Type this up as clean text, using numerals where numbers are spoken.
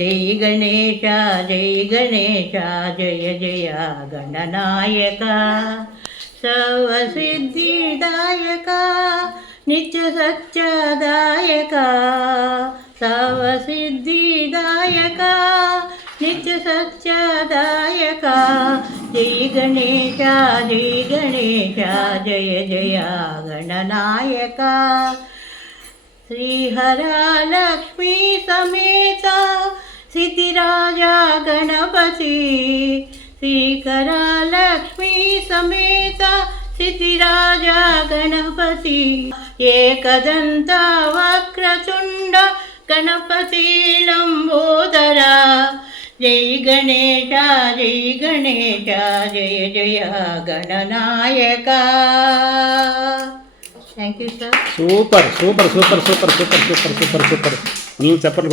जय गणेश जय गणेश जय जय गणनायक सर्वसिद्धिदायक नित्यसत्यदायक सर्वसिद्धिदायक नित्यसत्यदायक जय गणेश जय जय गणनायक श्रीहरलक्ष्मी समेत सिद्धिराजा गणपति श्रीकरलक्ष्मी समेत सिद्धिराजा गणपति एकदंत वक्रतुंड गणपति लंबोदरा जय गणेश जय जय गणनायक thank you sir super super super super super super super super chappal